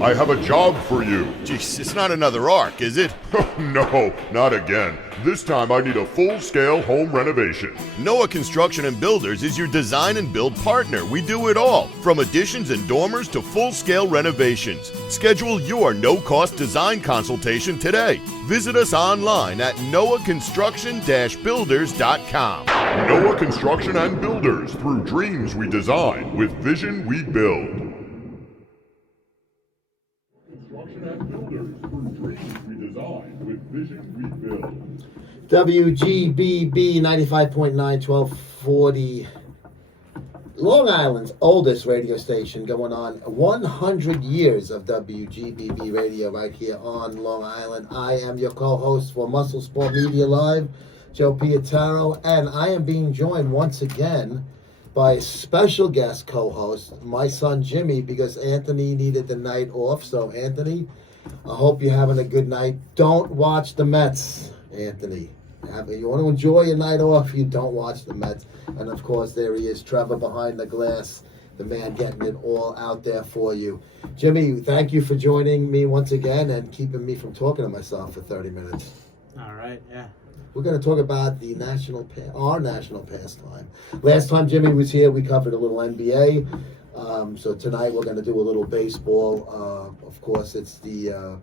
I have a job for you. Jeez, it's not another arc, is it? No, not again. This time I need a full-scale home renovation. Noah Construction and Builders is your design and build partner. We do it all, from additions and dormers to full-scale renovations. Schedule your no-cost design consultation today. Visit us online at noahconstruction-builders.com. Noah Construction and Builders. Through dreams we design, with vision we build. Construction and Builders. Through dreams we design, with vision we build. WGBB 95.9, 1240. Long Island's oldest radio station, going on 100 years of WGBB radio right here on Long Island. I am your co-host for MuscleSport Media Live, Joe Pietaro, and I am being joined once again by a special guest co-host, my son Jimmy, because Anthony needed the night off. So Anthony, I hope you're having a good night. Don't watch the Mets, Anthony. You want to enjoy your night off, you don't watch the Mets. And of course, there he is, Trevor behind the glass, the man getting it all out there for you. Jimmy, thank you for joining me once again and keeping me from talking to myself for 30 minutes. All right, yeah. We're going to talk about our national pastime. Last time Jimmy was here, we covered a little NBA. So tonight we're going to do a little baseball. Of course, it's the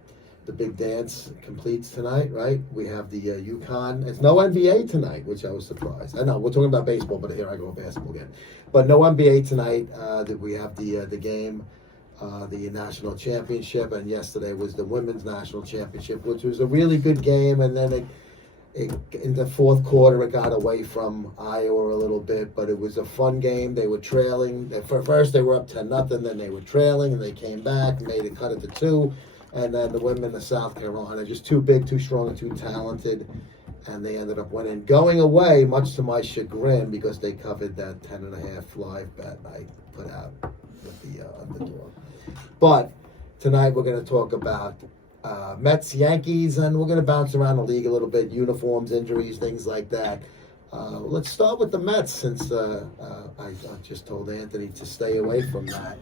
big dance completes tonight, right? We have the UConn. It's no NBA tonight, which I was surprised. I know we're talking about baseball, but here I go with basketball again. But no NBA tonight. That we have the game, the national championship, and yesterday was the women's national championship, which was a really good game. And then in the fourth quarter, it got away from Iowa a little bit, but it was a fun game. They were trailing. First, they were up 10-0, then they were trailing, and they came back and made it cut it to 2. And then the women of South Carolina, just too big, too strong, and too talented. And they ended up winning. Going away, much to my chagrin, because they covered that 10.5 live bet I put out with the underdog. But tonight we're going to talk about Mets, Yankees, and we're going to bounce around the league a little bit, uniforms, injuries, things like that. Let's start with the Mets, since I just told Anthony to stay away from that.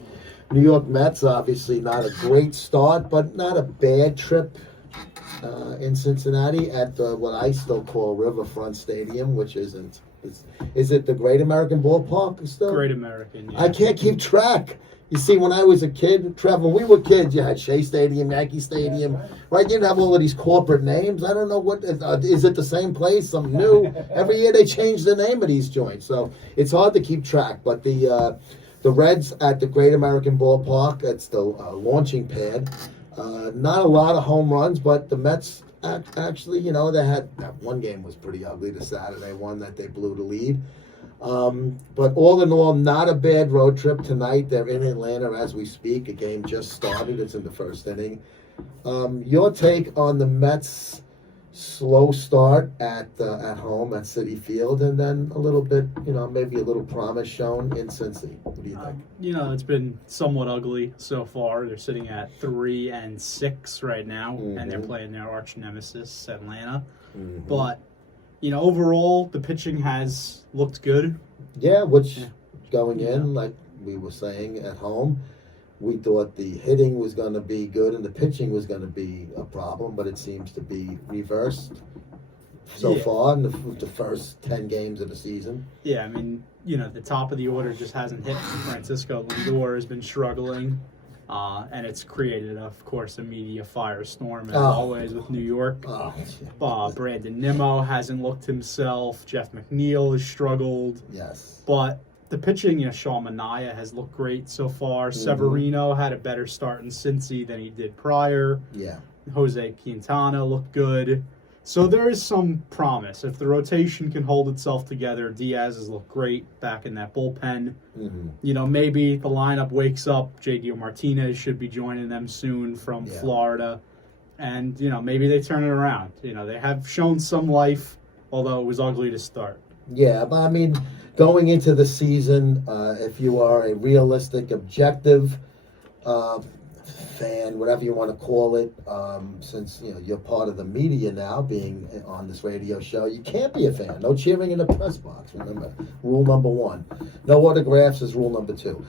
New York Mets, obviously not a great start, but not a bad trip in Cincinnati at what I still call Riverfront Stadium, which isn't. Is it the Great American Ballpark still? Great American, yeah. I can't keep track. You see, when I was a kid, Trevor, when we were kids, you had Shea Stadium, Yankee Stadium, right? You didn't have all of these corporate names. I don't know what, is it the same place, something new? Every year they change the name of these joints, so it's hard to keep track. But the Reds at the Great American Ballpark, that's the launching pad. Not a lot of home runs, but the Mets actually, they had, that one game was pretty ugly, the Saturday one that they blew the lead. But all in all, not a bad road trip tonight. They're in Atlanta as we speak. A game just started. It's in the first inning. Your take on the Mets' slow start at home at Citi Field, and then a little bit, maybe a little promise shown in Cincy. What do you think? It's been somewhat ugly so far. They're sitting at 3-6 right now, and they're playing their arch nemesis, Atlanta. But overall, the pitching has looked good. Yeah, going in, like we were saying at home, we thought the hitting was going to be good and the pitching was going to be a problem, but it seems to be reversed so far in the first 10 games of the season. Yeah, the top of the order just hasn't hit. Francisco Lindor has been struggling. And it's created, of course, a media firestorm, as always, with New York. Brandon Nimmo hasn't looked himself. Jeff McNeil has struggled. Yes. But the pitching, Sean Manaea has looked great so far. Severino had a better start in Cincy than he did prior. Yeah. Jose Quintana looked good. So there is some promise. If the rotation can hold itself together, Diaz has looked great back in that bullpen. Maybe the lineup wakes up. J.D. Martinez should be joining them soon from Florida. And, maybe they turn it around. They have shown some life, although it was ugly to start. Yeah, but going into the season, if you are a realistic, objective fan, whatever you want to call it, since you're part of the media now, being on this radio show, you can't be a fan. No cheering in the press box. Remember, rule number 1. No autographs is rule number 2.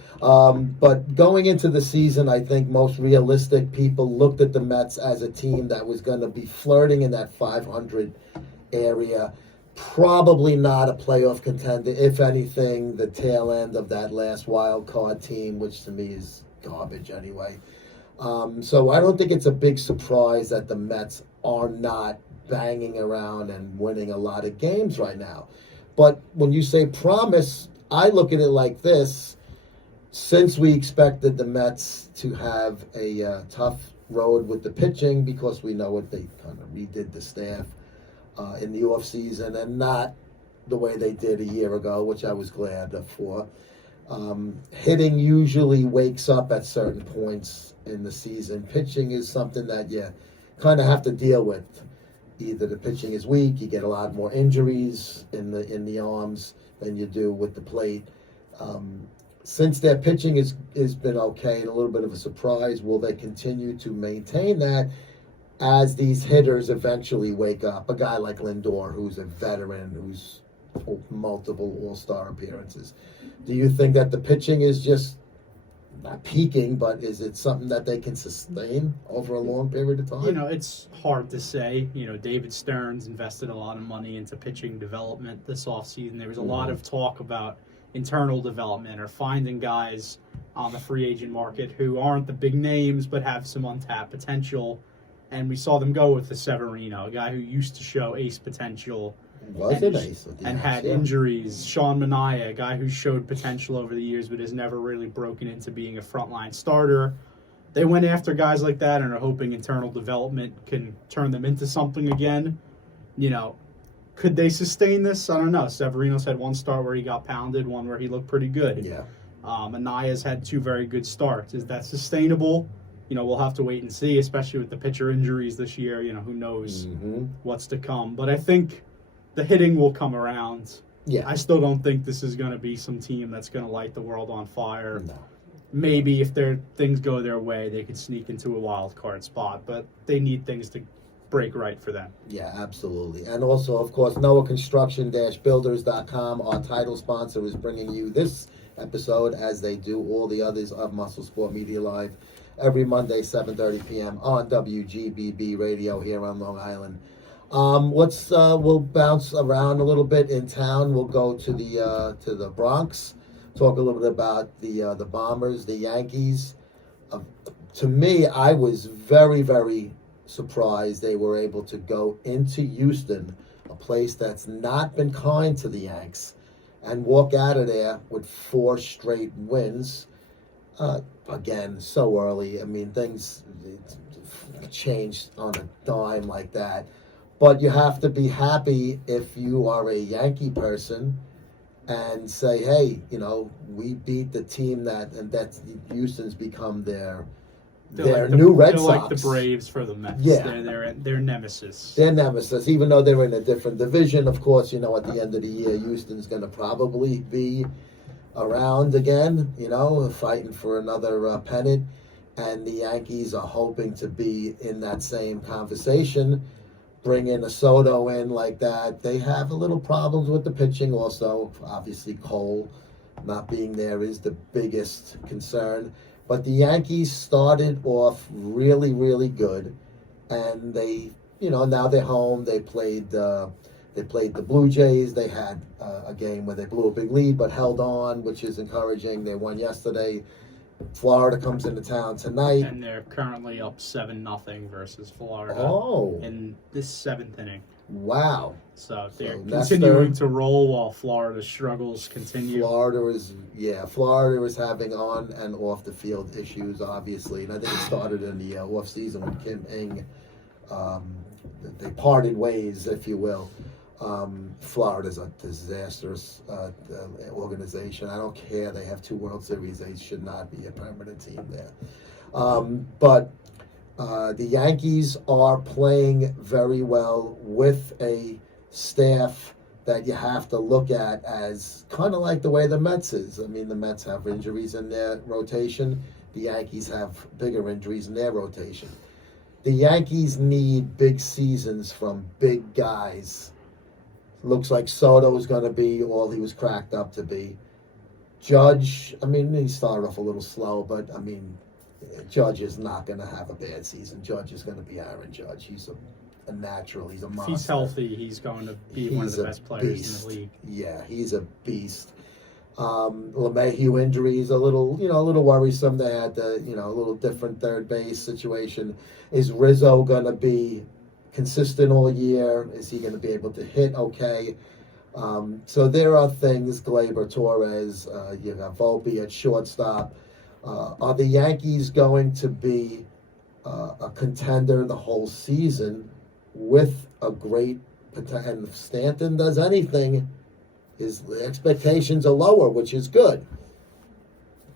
But going into the season, I think most realistic people looked at the Mets as a team that was going to be flirting in that 500 area. Probably not a playoff contender. If anything, the tail end of that last wild card team, which to me is garbage anyway. So I don't think it's a big surprise that the Mets are not banging around and winning a lot of games right now. But when you say promise, I look at it like this. Since we expected the Mets to have a tough road with the pitching because we know what they kind of redid the staff in the offseason and not the way they did a year ago, which I was glad for. Hitting usually wakes up at certain points in the season. Pitching is something that you kind of have to deal with. Either the pitching is weak, you get a lot more injuries in the arms than you do with the plate. Since their pitching has been okay and a little bit of a surprise, will they continue to maintain that as these hitters eventually wake up? A guy like Lindor, who's a veteran, who's multiple all-star appearances. Do you think that the pitching is just not peaking, but is it something that they can sustain over a long period of time? It's hard to say. David Stearns invested a lot of money into pitching development this offseason. There was a lot of talk about internal development or finding guys on the free agent market who aren't the big names but have some untapped potential. And we saw them go with the Severino, a guy who used to show ace potential and had injuries. Sean Manaea, a guy who showed potential over the years but has never really broken into being a frontline starter. They went after guys like that and are hoping internal development can turn them into something again. Could they sustain this? I don't know. Severino's had one start where he got pounded, one where he looked pretty good. Yeah. Manaea's had 2 very good starts. Is that sustainable? We'll have to wait and see, especially with the pitcher injuries this year. Who knows what's to come. But I think the hitting will come around. Yeah. I still don't think this is going to be some team that's going to light the world on fire. No. Maybe if things go their way, they could sneak into a wild card spot. But they need things to break right for them. Yeah, absolutely. And also, of course, Noah Construction-Builders.com, our title sponsor, is bringing you this episode, as they do all the others of MuscleSport Media Live, every Monday, 7:30 p.m. on WGBB Radio here on Long Island. We'll bounce around a little bit in town. We'll go to the Bronx, talk a little bit about the Bombers, the Yankees. To me, I was very, very surprised they were able to go into Houston, a place that's not been kind to the Yanks, and walk out of there with 4 straight wins. Again, so early. I mean, things changed on a dime like that. But you have to be happy if you are a Yankee person and say, hey, we beat the team that's Houston's become their new Red Sox. They're like the Braves for the Mets. Yeah. They're nemesis. They're nemesis, even though they're in a different division. Of course, at the end of the year, Houston's going to probably be around again, fighting for another pennant. And the Yankees are hoping to be in that same conversation. Bring in a Soto in like that. They have a little problems with the pitching also. Obviously, Cole not being there is the biggest concern. But the Yankees started off really, really good. And they, now they're home. They played the Blue Jays. They had a game where they blew a big lead but held on, which is encouraging. They won yesterday. Florida comes into town tonight. And they're currently up 7-0 versus Florida in this 7th inning. Wow. So they're continuing to roll while Florida's struggles continue. Florida is having on and off the field issues, obviously. And I think it started in the off season when Kim Ng, they parted ways, if you will. Florida's a disastrous organization. I don't care. They have 2 World Series. They should not be a permanent team there. But the Yankees are playing very well with a staff that you have to look at as kind of like the way the Mets is. I mean, the Mets have injuries in their rotation. the Yankees have bigger injuries in their rotation. The Yankees need big seasons from big guys. Looks like Soto's going to be all he was cracked up to be. Judge, I mean, he started off a little slow, but, I mean, Judge is not going to have a bad season. Judge is going to be Aaron Judge. He's a natural. He's a monster. If he's healthy, he's going to be one of the best players in the league. Yeah, he's a beast. LeMahieu injuries a little worrisome. They had a little different third base situation. Is Rizzo gonna be consistent all year? Is he gonna be able to hit okay? So there are things. Gleyber Torres, you have Volpe at shortstop. Are the Yankees going to be a contender the whole season with a great potential? And if Stanton does anything, the expectations are lower, which is good.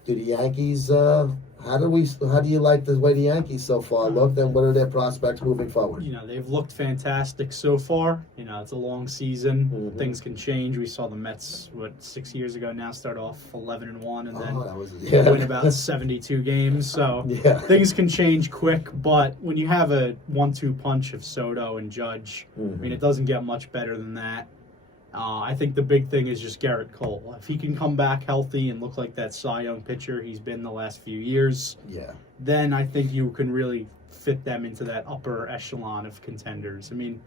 Do the Yankees? How do you like the way the Yankees so far looked, and what are their prospects moving forward? They've looked fantastic so far. It's a long season. Mm-hmm. Things can change. We saw the Mets 6 years ago now start off 11-1, and then win about 72 games. So things can change quick. But when you have a 1-2 punch of Soto and Judge, I mean, it doesn't get much better than that. I think the big thing is just Garrett Cole. If he can come back healthy and look like that Cy Young pitcher he's been the last few years, then I think you can really fit them into that upper echelon of contenders. I mean,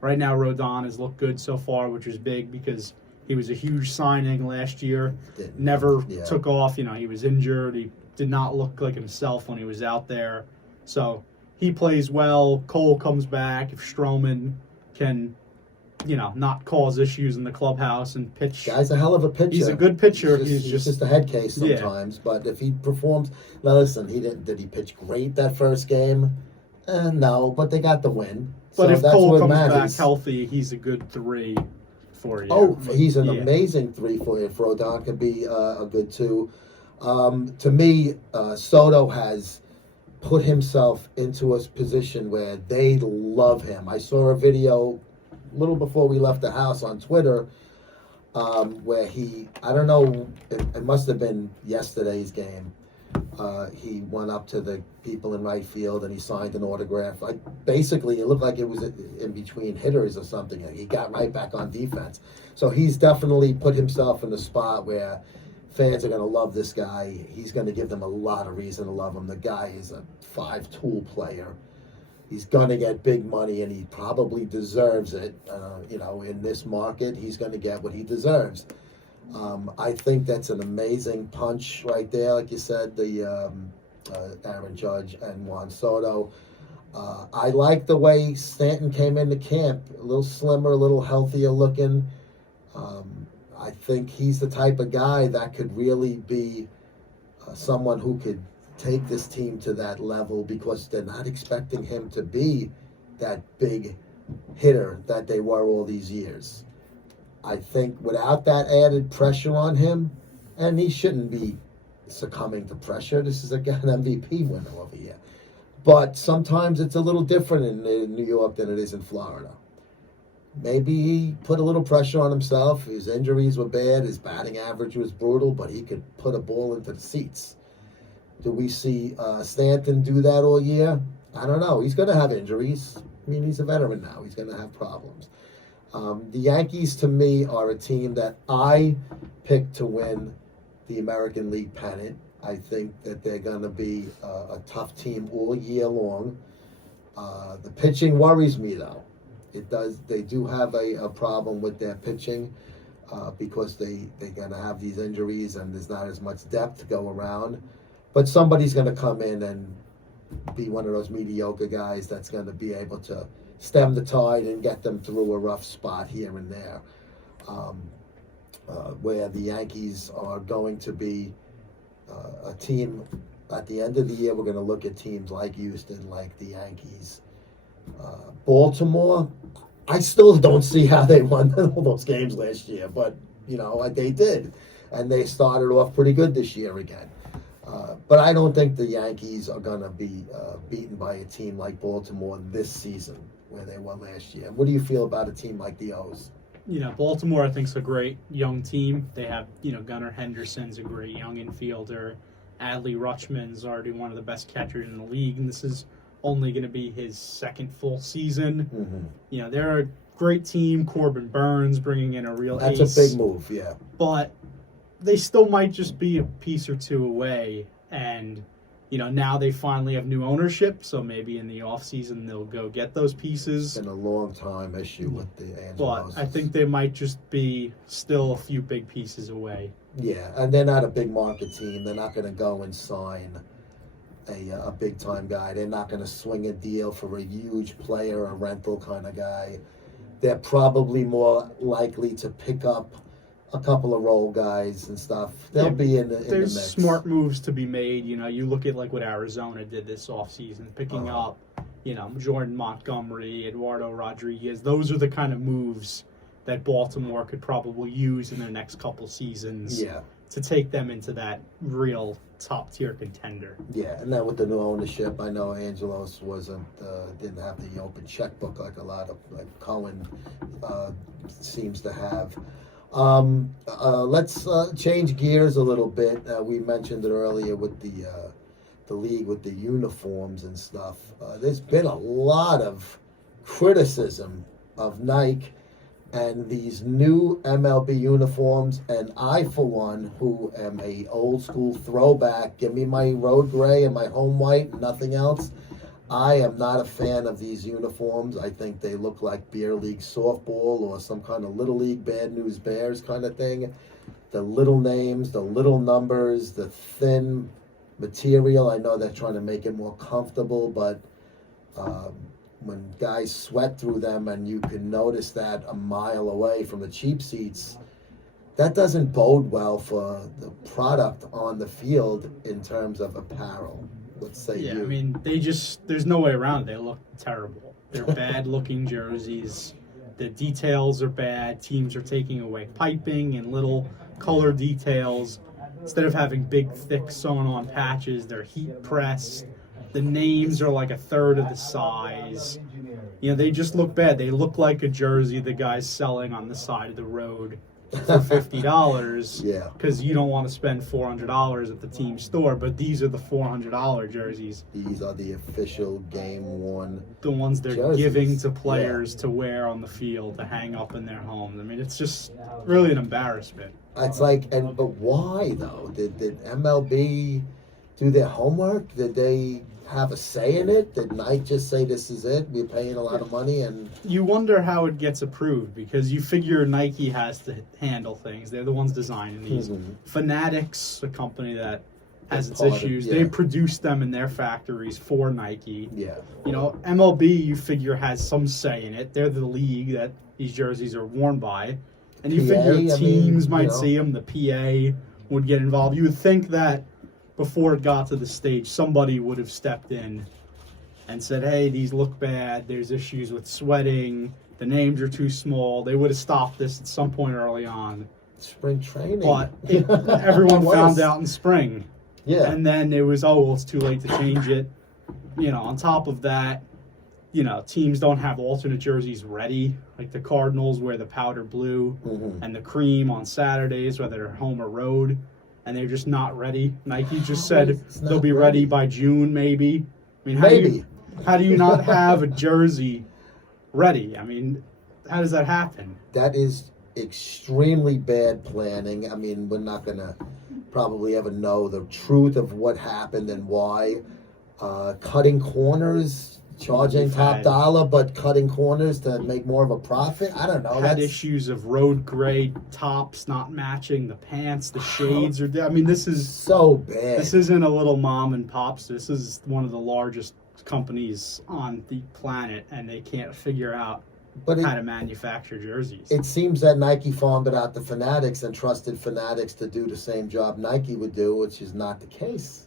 right now Rodon has looked good so far, which is big because he was a huge signing last year. Never took off. He was injured. He did not look like himself when he was out there. So he plays well. Cole comes back. If Stroman can not cause issues in the clubhouse and pitch. Guy's a hell of a pitcher. He's a good pitcher. He's just a head case sometimes. But if he performs, now listen, did he pitch great that first game? No, but they got the win. But so if Cole comes back healthy, he's a good 3 for you. Oh, he's an amazing 3 for you. If Rodon can be a good 2. To me, Soto has put himself into a position where they love him. I saw a video a little before we left the house on Twitter, where I don't know, it must have been yesterday's game. He went up to the people in right field and he signed an autograph. Basically, it looked like it was in between hitters or something. He got right back on defense. So he's definitely put himself in a spot where fans are going to love this guy. He's going to give them a lot of reason to love him. The guy is a 5-tool player. He's going to get big money, and he probably deserves it. In this market, he's going to get what he deserves. I think that's an amazing punch right there. Like you said, the Aaron Judge and Juan Soto. I like the way Stanton came into camp. A little slimmer, a little healthier looking. I think he's the type of guy that could really be someone who could take this team to that level, because they're not expecting him to be that big hitter that they were all these years. I think without that added pressure on him, and he shouldn't be succumbing to pressure. This is an MVP winner over here. But sometimes it's a little different in New York than it is in Florida. Maybe he put a little pressure on himself. His injuries were bad. His batting average was brutal, but he could put a ball into the seats. Do we see Stanton do that all year? I don't know. He's going to have injuries. I mean, he's a veteran now. He's going to have problems. The Yankees, to me, are a team that I picked to win the American League pennant. I think that they're going to be a tough team all year long. The pitching worries me, though. It does. They do have a problem with their pitching because they're going to have these injuries and there's not as much depth to go around. But somebody's going to come in and be one of those mediocre guys that's going to be able to stem the tide and get them through a rough spot here and there. Where the Yankees are going to be a team, at the end of the year, we're going to look at teams like Houston, like the Yankees. Baltimore, I still don't see how they won all those games last year, but, they did. And they started off pretty good this year again. But I don't think the Yankees are going to be beaten by a team like Baltimore this season, where they won last year. What do you feel about a team like the O's? Baltimore, I think, is a great young team. They have, Gunnar Henderson's a great young infielder. Adley Rutschman's already one of the best catchers in the league, and this is only going to be his second full season. Mm-hmm. You know, they're a great team. Corbin Burns bringing in a real ace. That's a big move, yeah. But they still might just be a piece or two away, and you know, now they finally have new ownership, so maybe in the offseason they'll go get those pieces. It's been a long time issue with the Angelos. But I think they might just be still a few big pieces away. Yeah, and they're not a big market team. They're not going to go and sign a big-time guy. They're not going to swing a deal for a huge player, a rental kind of guy. They're probably more likely to pick up a couple of role guys and stuff. They'll be in the There's mix. smart moves to be made. You know, you look at like what Arizona did this offseason, picking up, you know, Jordan Montgomery, Eduardo Rodriguez. Those are the kind of moves that Baltimore could probably use in their next couple seasons to take them into that real top-tier contender. Yeah, and then with the new ownership, I know Angelos didn't have the open checkbook like a lot of Cohen seems to have. Let's change gears a little bit. We mentioned it earlier with the league with the uniforms and stuff. There's been a lot of criticism of Nike and these new MLB uniforms, and I, for one, who am a old school throwback, give me my road gray and my home white and nothing else. I am not a fan of these uniforms. I think they look like beer league softball or some kind of little league bad news bears kind of thing. The little names, the little numbers, the thin material. I know they're trying to make it more comfortable, but when guys sweat through them and you can notice that a mile away from the cheap seats, that doesn't bode well for the product on the field in terms of apparel. Let's say I mean, there's no way around it. They look terrible. They're bad-looking jerseys. The details are bad. Teams are taking away piping and little color details. Instead of having big, thick, sewn-on patches, they're heat-pressed. The names are like a third of the size. You know, they just look bad. They look like a jersey the guy's selling on the side of the road for $50 because you don't want to spend $400 at the team store, but these are the $400 jerseys. These are the official game-worn the ones they're jerseys. Giving to players to wear on the field, to hang up in their homes. I mean, it's just really an embarrassment. It's like, but why though? Did MLB do their homework? Did they have a say in it? Did Nike just say this is it? We're paying a lot of money, and you wonder how it gets approved because you figure Nike has to handle things. They're the ones designing these. Fanatics, a company that has its issues, they produce them in their factories for Nike. Yeah. You know, MLB, you figure, has some say in it. They're the league that these jerseys are worn by. And you figure teams might see them, the PA would get involved. You would think that before it got to the stage, somebody would have stepped in and said, hey, these look bad, there's issues with sweating, the names are too small. They would have stopped this at some point early on. Spring training. But everyone found out in spring. Yeah. And then it was, oh, well, it's too late to change it. You know, on top of that, you know, teams don't have alternate jerseys ready. Like the Cardinals wear the powder blue and the cream on Saturdays, whether they're home or road. And they're just not ready. Nike just said they'll be ready by June, maybe. I mean, how do you not have a jersey ready? I mean, how does that happen? That is extremely bad planning. I mean, we're not going to probably ever know the truth of what happened and why. Cutting corners, charging top dollar, but cutting corners to make more of a profit. I don't know. Had issues of road gray tops not matching the pants. The shades are. I mean, this is so bad. This isn't a little mom and pops. This is one of the largest companies on the planet, and they can't figure out how to manufacture jerseys. It seems that Nike farmed it out to Fanatics and trusted Fanatics to do the same job Nike would do, which is not the case.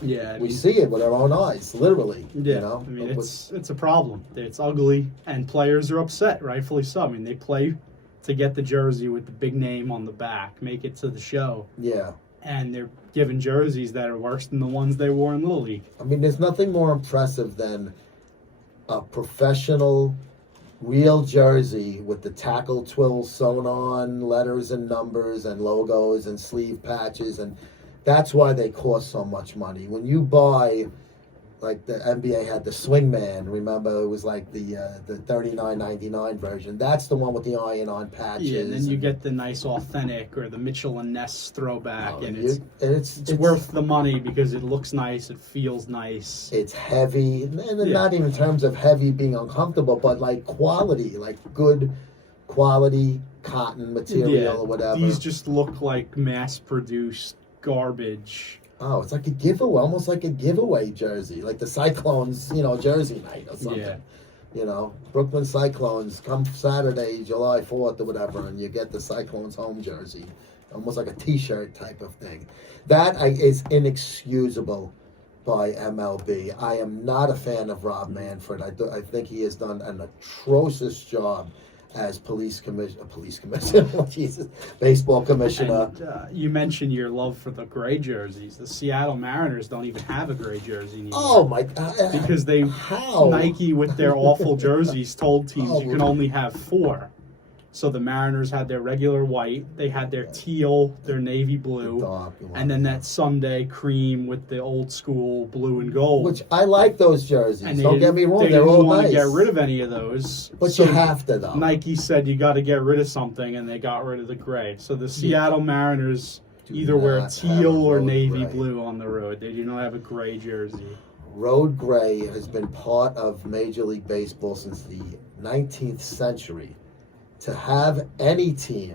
Yeah, we see it with our own eyes, literally. Yeah, you know? I mean, it's a problem. It's ugly, and players are upset, rightfully so. I mean, they play to get the jersey with the big name on the back, make it to the show. Yeah. And they're given jerseys that are worse than the ones they wore in Little League. I mean, there's nothing more impressive than a professional, real jersey with the tackle twill sewn on, letters and numbers and logos and sleeve patches and That's why they cost so much money. When you buy, like the NBA had the Swingman, remember it was like the $39.99 version. That's the one with the iron-on patches. Yeah, and then you get the nice authentic or the Mitchell and Ness throwback, and it's worth the money because it looks nice, it feels nice. It's heavy, and not even in terms of heavy being uncomfortable, but like quality, like good quality cotton material or whatever. These just look like mass-produced garbage. Oh, it's like a giveaway, almost like a giveaway jersey, like the Cyclones, jersey night or something. Yeah. Brooklyn Cyclones come Saturday, July 4th or whatever, and you get the Cyclones home jersey, almost like a T-shirt type of thing. That is inexcusable by MLB. I am not a fan of Rob Manfred. I think he has done an atrocious job as baseball commissioner. And, you mentioned your love for the gray jerseys. The Seattle Mariners don't even have a gray jersey anymore. Oh my God! Because Nike with their awful jerseys told teams you can only have 4. So the Mariners had their regular white, they had their teal, their navy blue, and then that Sunday cream with the old school blue and gold. Which I like those jerseys. And don't get me wrong, they're They all didn't want nice. to get rid of any of those. But you have to, though. Nike said you got to get rid of something, and they got rid of the gray. So the Seattle Mariners either wear teal or navy blue on the road. They do not have a gray jersey. Road gray has been part of Major League Baseball since the 19th century. To have any team,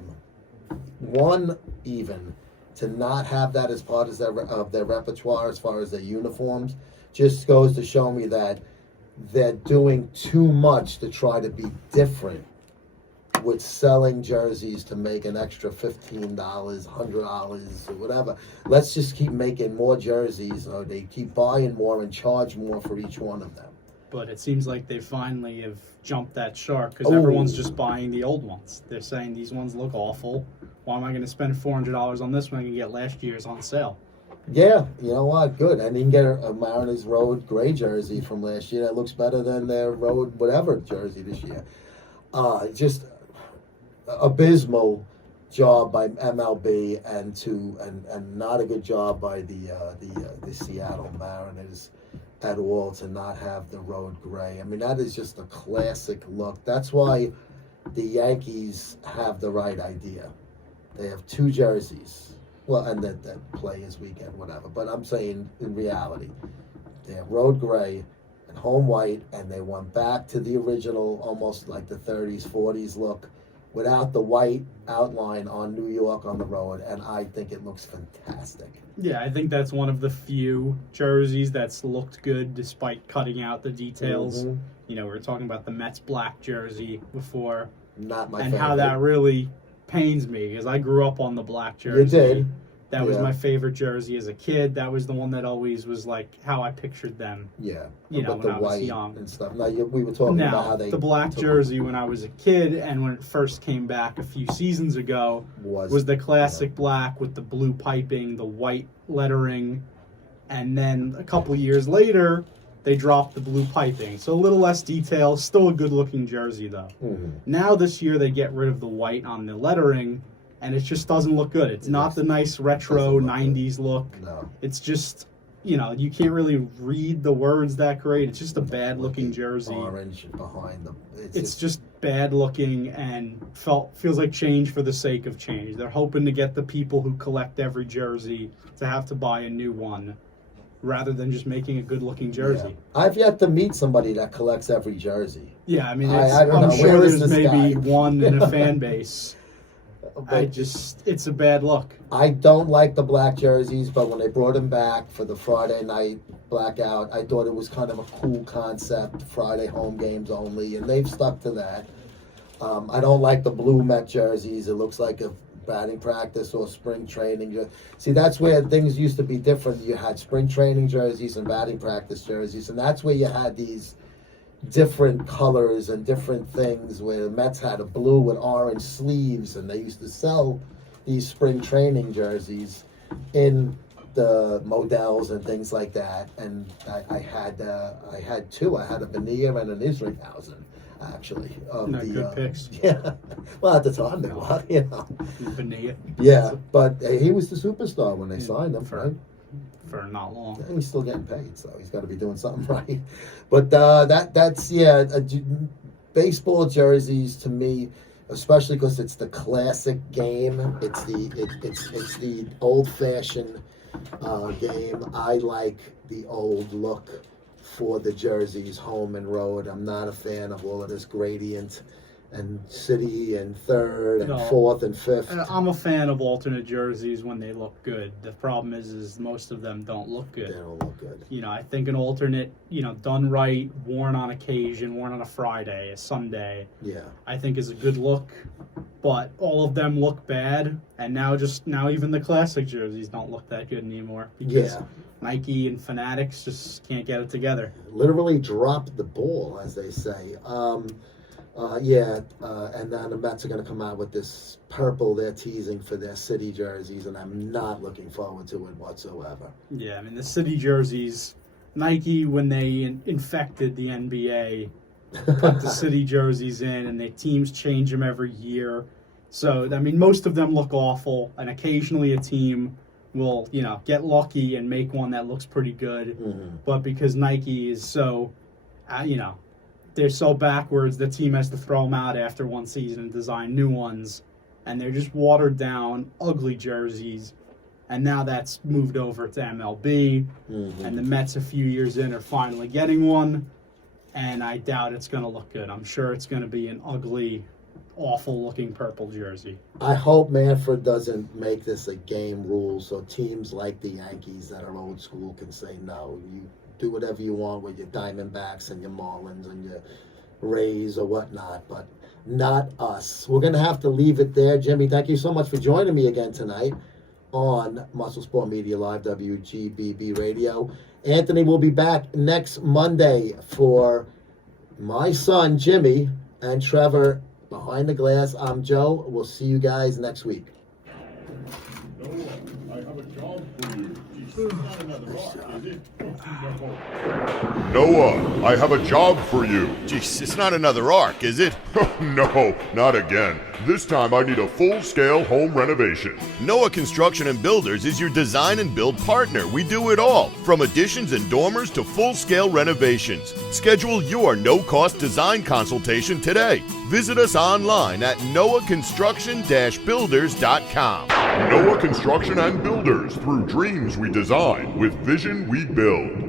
one even, to not have that as part of their repertoire as far as their uniforms, just goes to show me that they're doing too much to try to be different with selling jerseys to make an extra $15, $100, or whatever. Let's just keep making more jerseys, or they keep buying more and charge more for each one of them. But it seems like they finally have jumped that shark because everyone's just buying the old ones. They're saying these ones look awful. Why am I going to spend $400 on this when I can get last year's on sale? Yeah, you know what? Good. And you can get a Mariners Road gray jersey from last year that looks better than their Road whatever jersey this year. Just abysmal job by MLB and not a good job by the Seattle Mariners at all to not have the road gray. I mean, that is just a classic look. That's why the Yankees have the right idea. They have 2 jerseys. Well, and that play this weekend, whatever. But I'm saying in reality, they have road gray and home white, and they went back to the original, almost like the 30s, 40s look, without the white outline on New York on the road, and I think it looks fantastic. Yeah, I think that's one of the few jerseys that's looked good despite cutting out the details. Mm-hmm. We were talking about the Mets black jersey before. Not my and favorite. how that really pains me because I grew up on the black jersey. You did. That was my favorite jersey as a kid. That was the one that always was like how I pictured them. Yeah, when the I was young and stuff. Now we were talking about how they the black jersey when I was a kid and when it first came back a few seasons ago was the classic black with the blue piping, the white lettering, and then a couple years later they dropped the blue piping. So a little less detail, still a good looking jersey though. Mm-hmm. Now this year they get rid of the white on the lettering. And it just doesn't look good. It's not the nice retro 90s look. No. It's just, you can't really read the words that great. It's just a bad-looking jersey. Orange behind them. It's just bad-looking and feels like change for the sake of change. They're hoping to get the people who collect every jersey to have to buy a new one rather than just making a good-looking jersey. Yeah. I've yet to meet somebody that collects every jersey. Yeah, I mean, I'm sure there's maybe one in a fan base. But it's a bad look. I don't like the black jerseys, but when they brought them back for the Friday night blackout, I thought it was kind of a cool concept, Friday home games only, and they've stuck to that. I don't like the blue Met jerseys. It looks like a batting practice or spring training. See, that's where things used to be different. You had spring training jerseys and batting practice jerseys, and that's where you had these different colors and different things where the Mets had a blue with orange sleeves, and they used to sell these spring training jerseys in the models and things like that. And I had two. I had a Bonilla and an Israelhausen, actually. No, good picks. Yeah. Well, at the time they were, Bonilla. Yeah, but he was the superstar when they signed him, right? For not long. And he's still getting paid, so he's got to be doing something right. But that's baseball jerseys to me, especially because it's the classic game. It's the old-fashioned game. I like the old look for the jerseys, home and road. I'm not a fan of all of this gradient and city and third and fourth and fifth. I'm a fan of alternate jerseys when they look good. The problem is most of them don't look good. They don't look good. I think an alternate, done right, worn on occasion, worn on a Friday, a Sunday, I think is a good look. But all of them look bad, and now even the classic jerseys don't look that good anymore because Nike and Fanatics just can't get it together. Literally dropped the ball, as they say. And then the Mets are going to come out with this purple they're teasing for their city jerseys, and I'm not looking forward to it whatsoever. Yeah, I mean, the city jerseys, Nike, when they infected the NBA, put the city jerseys in, and their teams change them every year. So, I mean, most of them look awful, and occasionally a team will, get lucky and make one that looks pretty good. Mm-hmm. But because Nike is so, they're so backwards, the team has to throw them out after one season and design new ones. And they're just watered down, ugly jerseys. And now that's moved over to MLB. Mm-hmm. And the Mets a few years in are finally getting one. And I doubt it's going to look good. I'm sure it's going to be an ugly, awful-looking purple jersey. I hope Manfred doesn't make this a game rule so teams like the Yankees that are old school can say, no, you do whatever you want with your Diamondbacks and your Marlins and your Rays or whatnot, but not us. We're going to have to leave it there. Jimmy, thank you so much for joining me again tonight on MuscleSport Media Live, WGBB Radio. Anthony will be back next Monday for my son, Jimmy, and Trevor behind the glass. I'm Joe. We'll see you guys next week. Noah, I have a job for you. Jeez, it's not another arc, is it? No, not again. This time I need a full-scale home renovation. Noah Construction and Builders is your design and build partner. We do it all, from additions and dormers to full-scale renovations. Schedule your no-cost design consultation today. Visit us online at noahconstruction-builders.com. Noah Construction and Builders, through dreams we design, with vision we build.